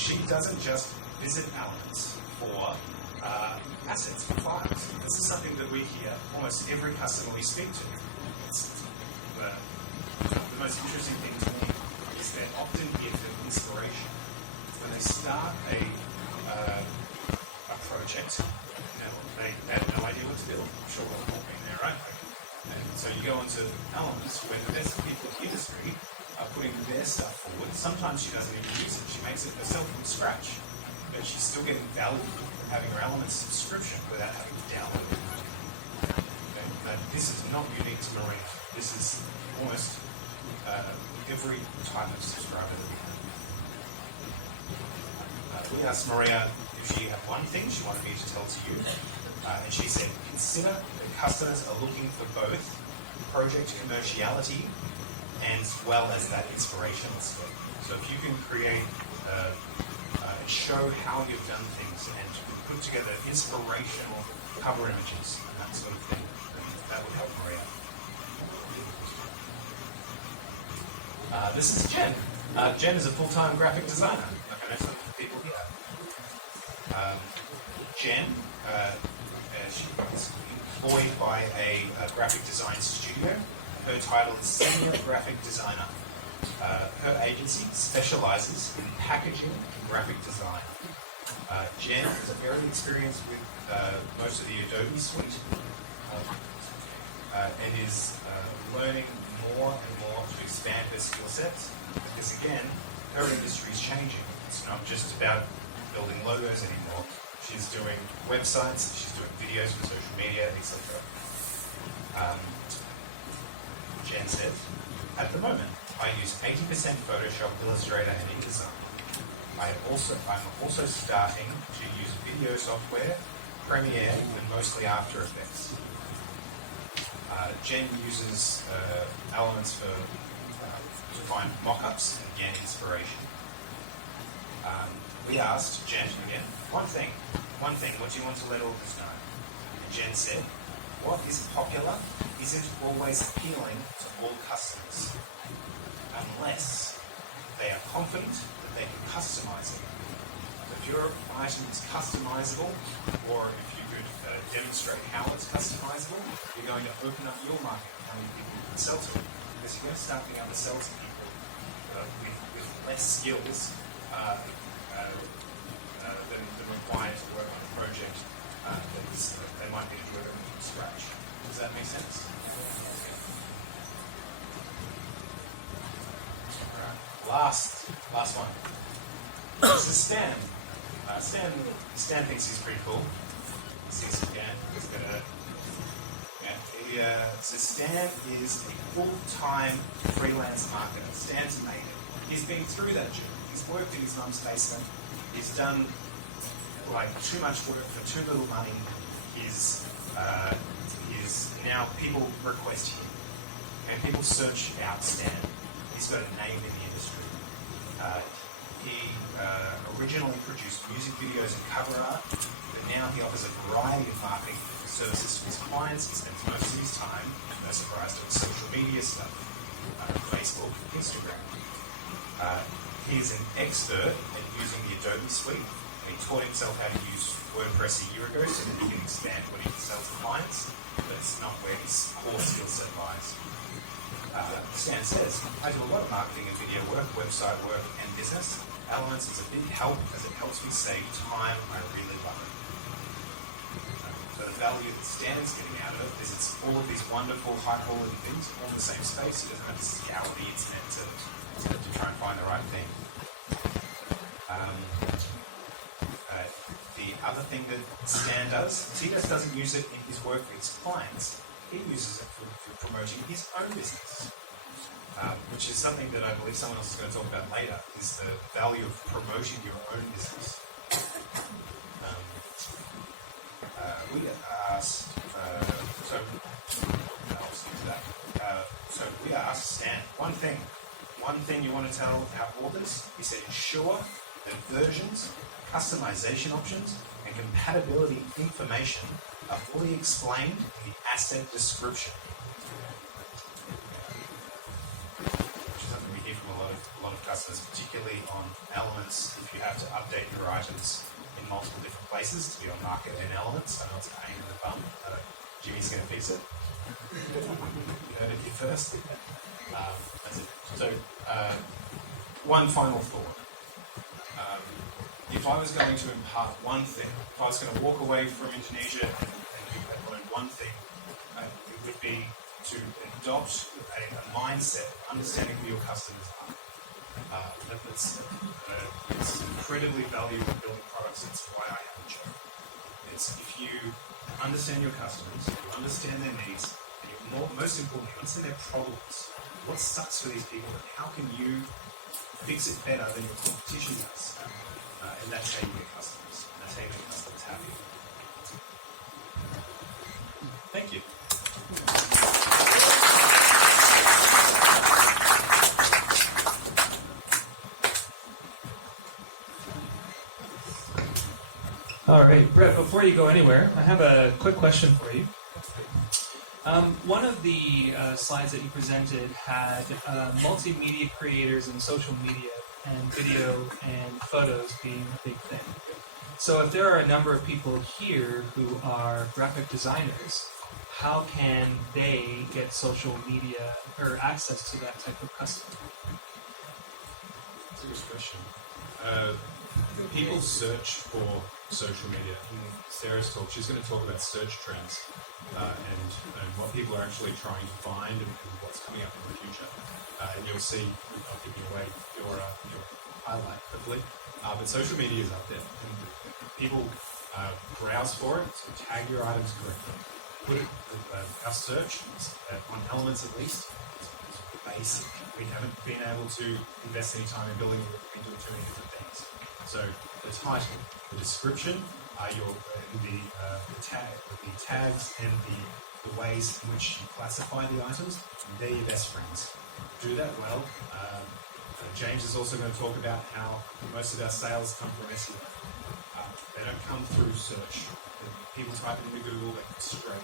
she doesn't just visit Elements for assets, for files. This is something that we hear almost every customer we speak to. It's the most interesting thing to me is they often give them inspiration. When they start a project, they have no idea what to build. I'm sure we've all been there, right? And so you go into Elements where the best people in the industry are putting their stuff forward. Sometimes she doesn't even use it. She makes it herself from scratch. But she's still getting value from having her Elements subscription without having to download it. Okay? Now, this is not unique to Maria. This is almost every type of subscriber that we have. We asked Maria if she had one thing she wanted me to tell to you. And she said, consider that customers are looking for both project commerciality as well as that inspirational scope. So if you can create and show how you've done things and put together inspirational cover images and that sort of thing, that would help Maria. This is Jen. Jen is a full-time graphic designer. Like I know some people here. Jen, she was employed by a graphic design studio. Her title is Senior Graphic Designer. Her agency specializes in packaging and graphic design. Jen is very experienced with most of the Adobe suite and is learning more and more to expand her skill sets because, again, her industry is changing. It's not just about building logos anymore. She's doing websites, she's doing videos for social media, etc. Jen said, at the moment, I use 80% Photoshop, Illustrator, and InDesign. I'm also starting to use video software, Premiere, and mostly After Effects. Jen uses Elements to find mock-ups and gain inspiration. We asked Jen again, one thing, what do you want to let others know? And Jen said, what is popular isn't always appealing to all customers, unless they are confident that they can customize it. If your item is customizable, or if you could demonstrate how it's customizable, you're going to open up your market and how many people you can sell to. Because you're going to start being able to sell to people with less skills than required to work on a project that they might need to do it from scratch. Does that make sense? All right. Last one. This is Stan. Stan thinks he's pretty cool. He sees again. He's gonna. So Stan is a full-time freelance marketer. Stan's made it. He's been through that journey. He's worked in his mum's basement. He's done too much work for too little money. He's now people request him, and people search out Stan. He's got a name in the industry. He originally produced music videos and cover art, but now he offers a variety of marketing services to his clients. He spends most of his time, no surprise, doing social media stuff, Facebook, Instagram. He is an expert at using the Adobe suite. He taught himself how to use WordPress a year ago so that he can expand what he can sell to clients, but it's not where his core skill set lies. Stan says, I do a lot of marketing and video work, website work, and business. Elements is a big help as it helps me save time. I really love it. So the value that Stan's getting out of it is it's all of these wonderful, high-quality things all in the same space. He doesn't have to scour the internet to try and find the right thing. The other thing that Stan does is he just doesn't use it in his work with his clients. He uses it for promoting his own business, which is something that I believe someone else is going to talk about later, is the value of promoting your own business. We asked, so we asked Stan, one thing you want to tell our authors. He said, ensure that versions, customization options, and compatibility information are fully explained in the asset description. Which is something we hear from a lot of customers, particularly on Elements. If you have to update your items in multiple different places to be on market and elements. I know it's a pain in the bum. Jimmy's going to fix it. You heard it here first. That's it. So, one final thought. If I was going to impart one thing, if I was going to walk away from Indonesia and learn one thing, it would be to adopt a mindset of understanding who your customers are. It's incredibly valuable in building products. It's why I have a job. It's if you understand your customers, you understand their needs, and you most importantly, understand their problems. What sucks for these people, and how can you fix it better than your competition does? And that's how you get customers. And that's how you make customers happy. Thank you. All right, Brett, before you go anywhere, I have a quick question for you. One of the slides that you presented had multimedia creators and social media and video and photos being a big thing. So if there are a number of people here who are graphic designers, how can they get social media or access to that type of customer? That's a good question. People search for social media. In Sarah's talk, she's going to talk about search trends and what people are actually trying to find and what's coming up in the future. And you'll see, I'll give you away your highlight, hopefully. But social media is up there. And people browse for it, so tag your items correctly. Put it, our search, on elements at least, is basic. We haven't been able to invest any time in building it. We've been doing too many different things. So the title, the description, the tags and the ways in which you classify the items, they're your best friends. Do that well. James is also going to talk about how most of our sales come from SEO. They don't come through search. People type it into Google, they come straight in.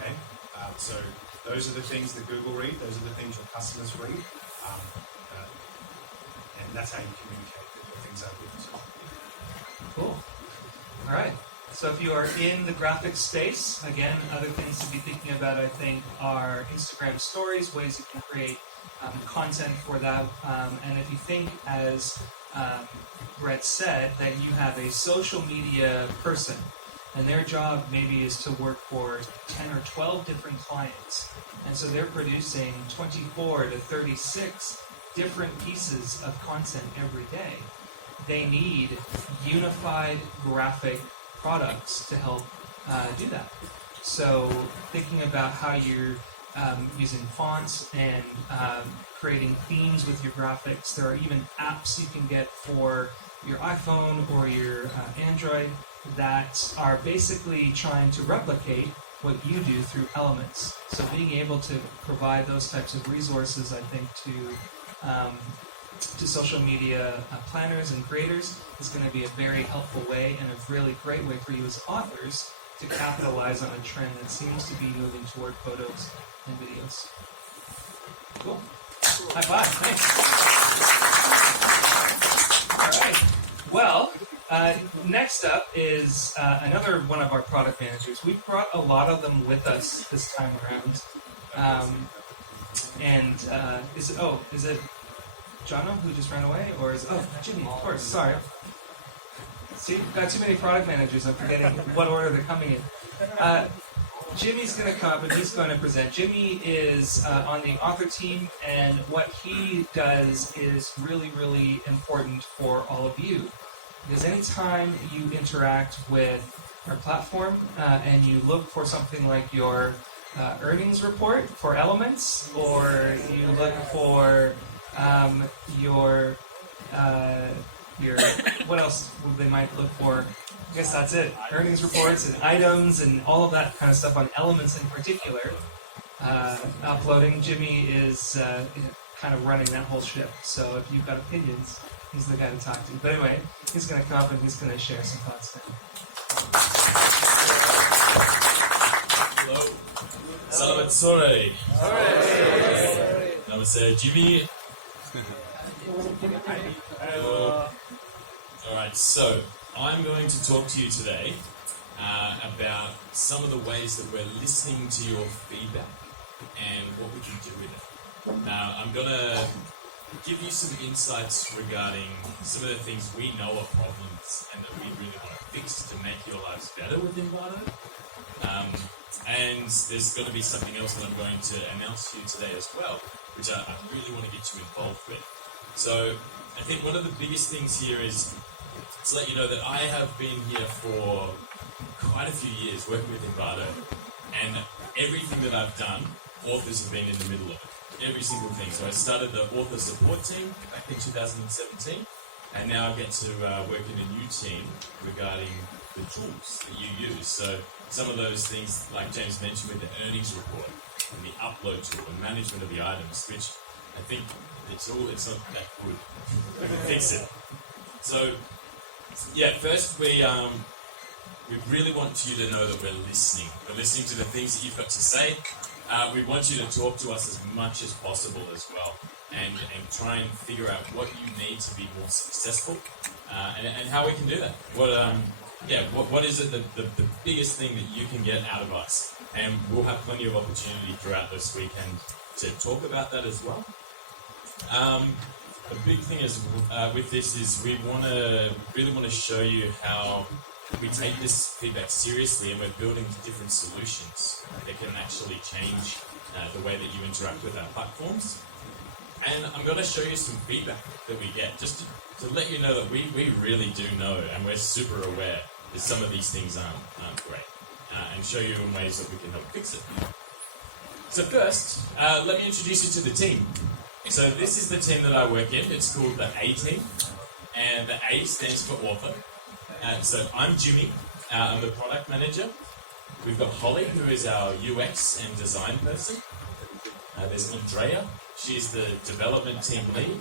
Okay? So those are the things that Google read, those are the things your customers read, and that's how you communicate that your things are good. Cool. All right. So if you are in the graphic space, again, other things to be thinking about, I think, are Instagram stories, ways you can create content for that. And if you think, as Brett said, that you have a social media person, and their job maybe is to work for 10 or 12 different clients, and so they're producing 24 to 36 different pieces of content every day. They need unified graphic products to help do that. So thinking about how you're using fonts and creating themes with your graphics. There are even apps you can get for your iPhone or your Android that are basically trying to replicate what you do through Elements. So being able to provide those types of resources, I think, to social media planners and creators is going to be a very helpful way and a really great way for you as authors to capitalize on a trend that seems to be moving toward photos and videos. Cool. High five. Thanks. All right. Well, next up is another one of our product managers. We've brought a lot of them with us this time around. Is it Jono who just ran away? Or is Jimmy, of course, sorry. See, we've got too many product managers, I'm forgetting what order they're coming in. Jimmy's going to come and he's going to present. Jimmy is on the author team, and what he does is really, really important for all of you. Because anytime you interact with our platform and you look for something like your earnings report for Elements, or you look for your what else would they might look for? I guess that's it. Earnings reports and items and all of that kind of stuff on Elements in particular. Uploading, Jimmy is kind of running that whole ship. So if you've got opinions, he's the guy to talk to. But anyway, he's going to come up and he's going to share some thoughts now. Hello. Selamat sore. Nama saya Jimmy. Alright, so I'm going to talk to you today about some of the ways that we're listening to your feedback and what we can do with it. I'm going to give you some insights regarding some of the things we know are problems and that we really want to fix to make your lives better with Envato. And there's going to be something else that I'm going to announce to you today as well, which I really want to get you involved with. So I think one of the biggest things here is to let you know that I have been here for quite a few years working with Envato, and everything that I've done, authors have been in the middle of it. Every single thing. So I started the author support team back in 2017, and now I get to work in a new team regarding the tools that you use. So some of those things, like James mentioned with the earnings report and the upload tool and management of the items, which I think it's not that good. We can fix it. So yeah, first we really want you to know that we're listening. We're listening to the things that you've got to say. We want you to talk to us as much as possible as well, and try and figure out what you need to be more successful, and how we can do that. What is it the biggest thing that you can get out of us? And we'll have plenty of opportunity throughout this weekend to talk about that as well. The big thing is with this is we really want to show you how we take this feedback seriously, and we're building different solutions that can actually change the way that you interact with our platforms. And I'm going to show you some feedback that we get, just to let you know that we really do know, and we're super aware that some of these things aren't great, and show you in ways that we can help fix it. So first, let me introduce you to the team. So this is the team that I work in. It's called the A team, and the A stands for author. So I'm Jimmy, I'm the product manager. We've got Holly, who is our UX and design person. There's Andrea, she's the development team lead.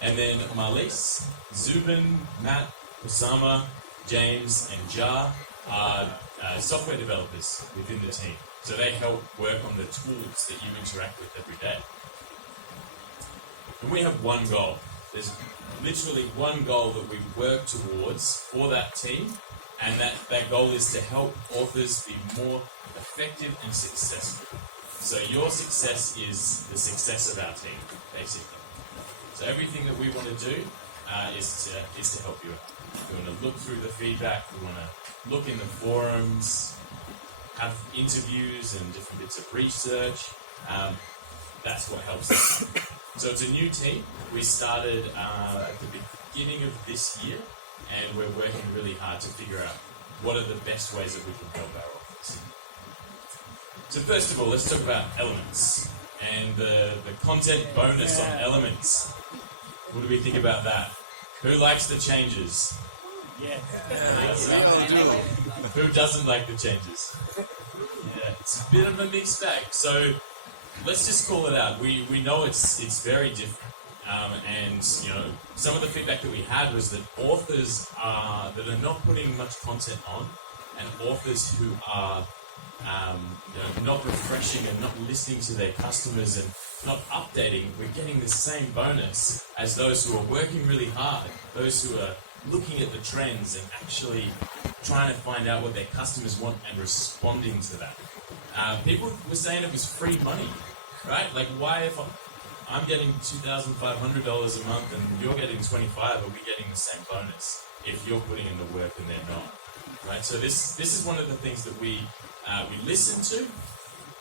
And then Marlies, Zubin, Matt, Osama, James, and Jar are software developers within the team. So they help work on the tools that you interact with every day. And we have one goal. There's literally one goal that we work towards for that team, and that goal is to help authors be more effective and successful. So your success is the success of our team, basically. So everything that we want to do is to help you out. We want to look through the feedback, we want to look in the forums, have interviews and different bits of research. That's what helps us. So it's a new team. We started at the beginning of this year, and we're working really hard to figure out what are the best ways that we can help our authors. So first of all, let's talk about elements and the content bonus on elements. What do we think about that? Who likes the changes? Yeah. Who doesn't like the changes? Yeah, it's a bit of a mixed bag. So let's just call it out. We know it's very different, and some of the feedback that we had was that authors that are not putting much content on, and authors who are not refreshing and not listening to their customers and not updating, we're getting the same bonus as those who are working really hard, those who are looking at the trends and actually trying to find out what their customers want and responding to that. People were saying it was free money, right? Like, why if I'm getting $2,500 a month and you're getting $25, are we getting the same bonus if you're putting in the work and they're not? Right? So this is one of the things that we listened to,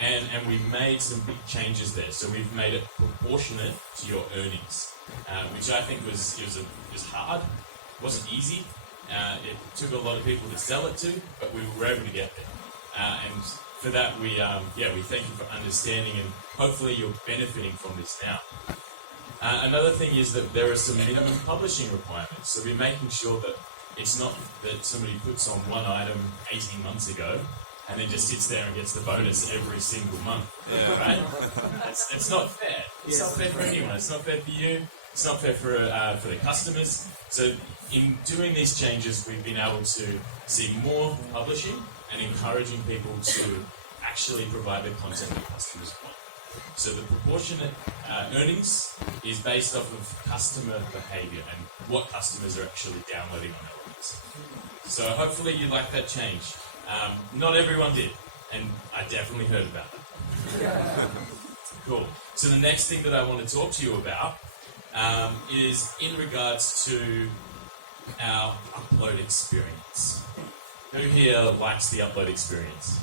and we made some big changes there. So we've made it proportionate to your earnings, which I think was hard. It wasn't easy. It took a lot of people to sell it to, but we were able to get there. And for that, we thank you for understanding, and hopefully you're benefiting from this now. Another thing is that there are some minimum publishing requirements. So we're making sure that it's not that somebody puts on one item 18 months ago and then just sits there and gets the bonus every single month. Yeah. Right? It's not fair. It's not fair for anyone. It's not fair for you. It's not fair for the customers. So in doing these changes, we've been able to see more publishing and encouraging people to actually provide the content that customers want. So the proportionate earnings is based off of customer behavior and what customers are actually downloading on Elements. So hopefully you like that change. Not everyone did, and I definitely heard about that. Cool. So the next thing that I want to talk to you about is in regards to our upload experience. Who here likes the upload experience?